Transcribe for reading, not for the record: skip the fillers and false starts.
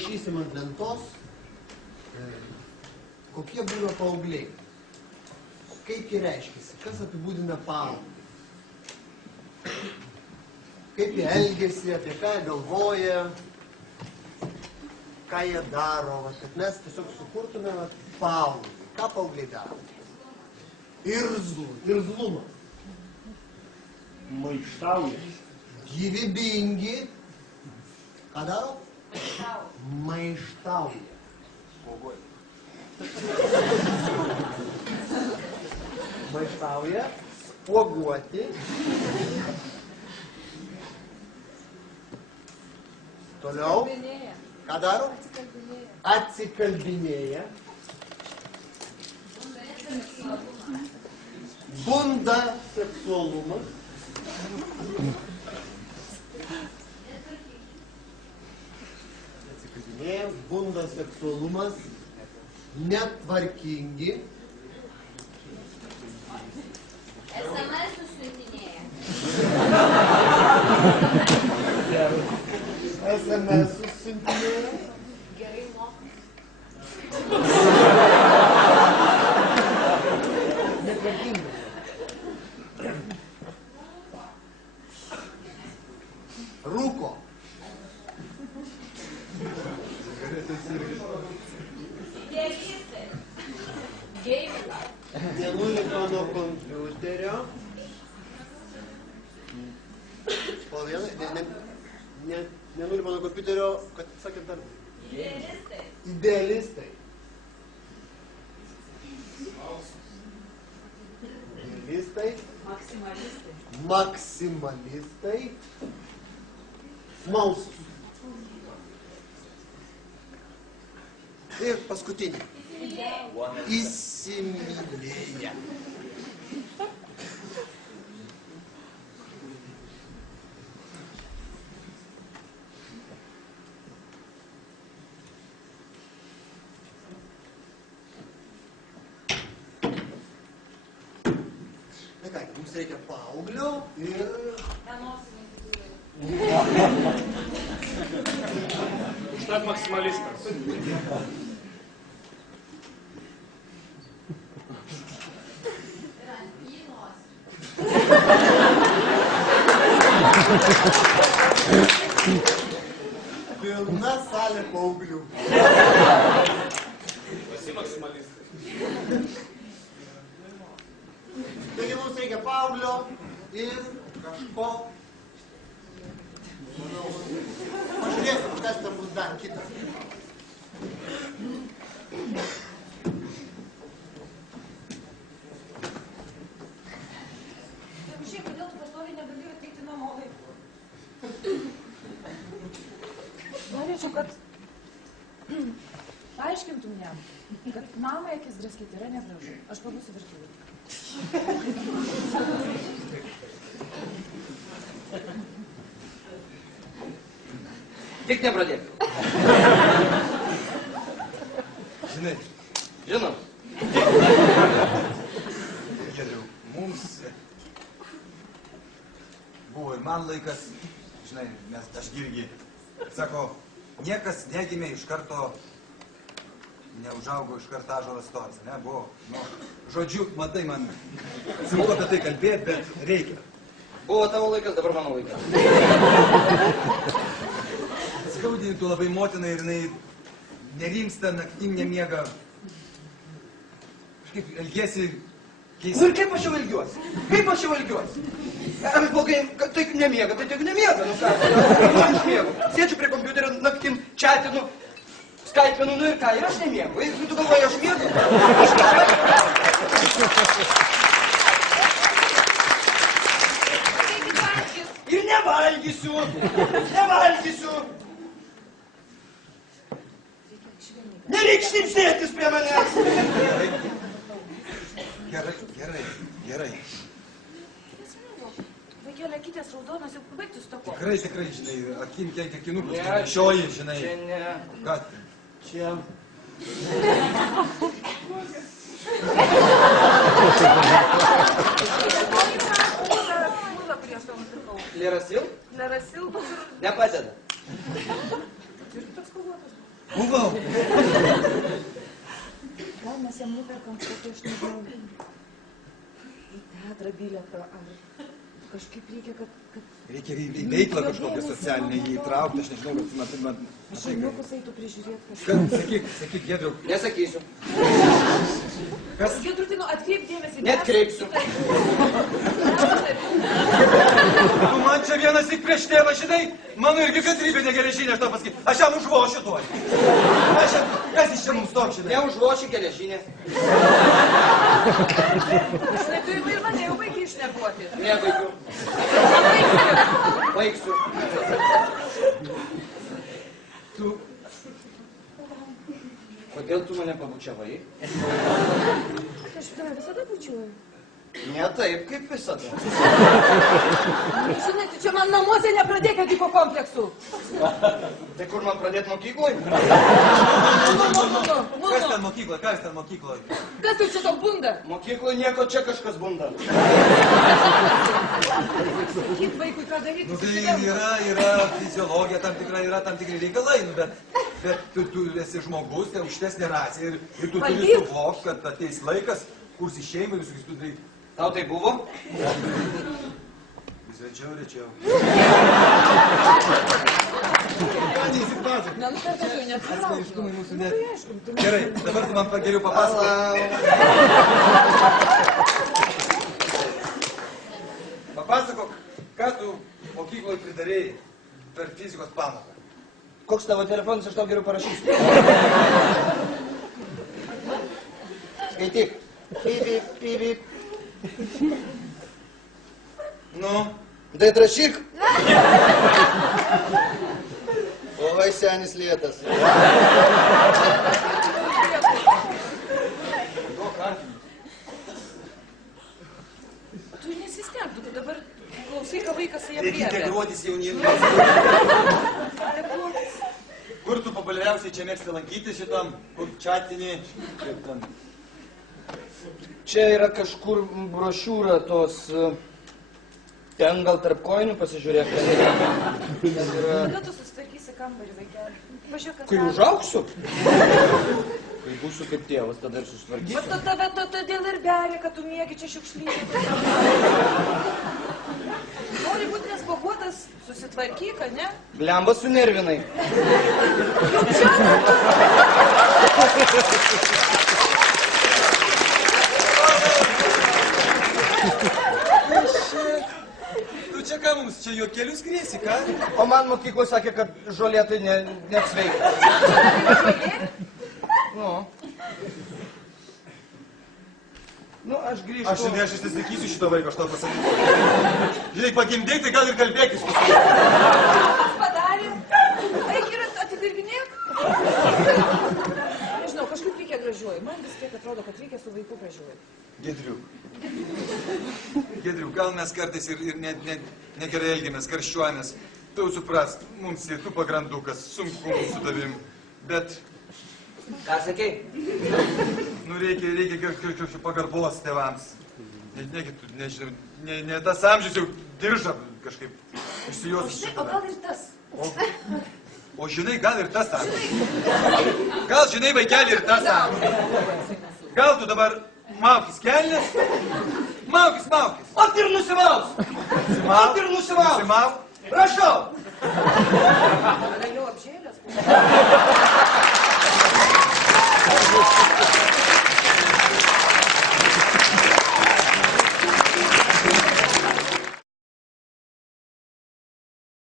užrašysim ant lentos, kokie būna paaugliai. Kaip jie reiškiasi, kas apibūdina paauglį. Kaip jie elgiasi, apie ką jie galvoja, ką jie daro. Kad mes tiesiog sukurtume paauglį. Ką paaugliai daro? Irzlumas. Maištauja. Gyvybingi. Ką daro? Maištauja. Maištauja. Spuoguoti. Toliau. Ką daro? Atsikalbinėja. Bunda seksualumas. Atsikalbinėja. Bunda seksualumas. Netvarkingi. SMS susiuntinėja. SMS susiuntinėja. Gerai moka. Netvarkingi. Rūko. Idealistai. Geimina. Nenulipa nuo kompiuterio. Nenulipa nuo kompiuterio, kad sakėt dar. Idealistai. Idealistai. Idealistai. Maksimalistai. Maksimalistai. Smalsus. Ir paskutinį. Įsimylėję. Na ką, mums reikia paauglio ir... Užtat maksimalistas. Pilna salė paauglių. Visi maksimalistai. Taigi mums reikia paauglio ir kažko. Pažiūrėsim, kas ten bus dar kitas. Šiaip, kodėl tu pastoviai negali ateiti namo laiku? Norėčiau, kad paaiškintum jam, kad mamai akis draskyti yra negražu. Aš pabūsiu virtuvėje. Tik nepradėk. Žinai, Žinom. Giedriau, mums buvo ir man laikas, žinai, nes aš irgi, sako, niekas negimė iš karto, neužaugo iš karto ąžuolas storas, ne, buvo, nu, žodžiu, matai, man sunku apie tai kalbėti, bet reikia. Buvo tavo laikas, dabar mano laikas. Skaudini tu labai motinai ir jinai nerimsta, naktim nemiega. Kažkaip elgiesi keistai. Nu ir kaip aš jau elgiuosi? Kaip aš jau elgiuosi? Ar blogai, kad taip nemiega, tai taip nemiega, nu ką? Aš miegu. Sėdžiu prie kompiuterio, naktim čatinu, skaipinu, nu ir ką, ir aš nemiegu. Ir tu galvoji, aš miegu? Aš nemiegu. Ir nevalgysiu. Nevalgysiu. Nereik šnipsėtis prie manęs. Gerai. Vaikėlė, kitės raudonas jau pabaigtų su tako. Tikrai, žinai, akim kenkia kinukus, šioji, žinai. Čia ne. Ką? Čia. Mulą, kurį aš tau nupirkau. Lerasil? Lerasil. Nepadeda. Ir toks kovotas. Buvau. Gal mes jam nuperkam kokį, aš nežinau, į teatrą bilietą, ar kažkaip reikia, kad Reikia į veiklą kažkokią socialinę jį įtraukti, aš nežinau, kad man... šuniukus eitų prižiūrėti kažką. Sakyk, Giedriau. Nesakysiu. Gedrutinu, atkreip dėmesį. Neatkreipsiu. Tu man čia vienas tik prieš tėvą, žinai, mano irgi kantrybė negeležinė, aš tau pasakyt, aš jam užvošiu tuoj. Kas iš čia mums toks, žinai? Neužvoši geležinė. Žinai, tu ir mane jau baigiai išnekuoti. Nebaigiu. Baigsiu. Tu... Kodėl tu mane pabučiavai? Aš tave visada bučiuoju. Ne taip, kaip visada. Žinai, tu čia man namuose nepradėk atiko kompleksų. Tai kur man pradėti mokykloje? Kas ten mokykloje, kas ten mokykloje? Kas tu čia to bunda? Mokykloje nieko, čia kažkas bunda. Sakyk vaikui, ką daryti. Nu tai yra fiziologija, tam tikri reikalai, nu, bet tu esi žmogus, tai aukštesnė rasė ir tu turi suvokti, kad ateis laikas, kursi šeimą ir visokius tu tai... Tau tai buvo? Vis rečiau. Nenutartėsiu, neatsirausiu. Asmeniškumai mūsų net... Gerai, dabar tu man geriau papasakok. Papasakok, ką tu mokykloje pridarėjai per fizikos pamoką. Koks tavo telefonas, aš tau geriau parašysiu. Skaityk. Pip. Nu? Tai atrašyk. Oi, senis lėtas. Tu nesistengtų, tu dabar klausai, ką vaikas su jie Reikia priebė. integruotis jaunimui. Kur tu populiariausiai čia mėgsti lankyti šitam, kur čatinį, kaip ten? Čia yra kažkur brošiūra tos... Ten gal tarp kojinių pasižiūrėk. Kada tu susitvarkysi kambarį, vaikelį? Važiuok, kas Kai užaugsiu? Kai būsiu kaip tėvas, tada ir susitvarkysiu. Bet tave todėl ir beria, kad tu miegi čia šiukšlynė. Nori būti nespoguotas, susitvarkyk, ne? Blemba sunervinai. Tu čia ką mums, čia juokelius grėsi, ką? O man mokykloje sakė, kad žolė tai neapsveika. Nu, aš grįžtu. Aš išsisakysiu šito vaiko, aš tau pasakysiu. Žinai, pagimdėjai, tai gal ir kalbėkis. Kas padarė? Eik ir atidirbinėk. Nežinau, kažkaip reikia gražiuoju. Man vis tiek atrodo, kad reikia su vaiku gražiuoju. Giedriu, gal mes kartais ir negerai elgiamės, karščiuojamės. Tu suprast, mums ir tu pagrandukas, sunku su tavim, bet... Ką sakei? Nu, reikia kažkokių pagarbos tėvams. Nežinau, ne tas amžius jau diržą kažkaip išsijuos. O gal ir tas? O žinai, gal ir tas amžius. Gal žinai, vaikeli, ir tas amžius. Gal tu dabar maukis kelnes? Maukis. Ot ir nusimaus! Ot ir nusimaus! Nusimauk. Prašau!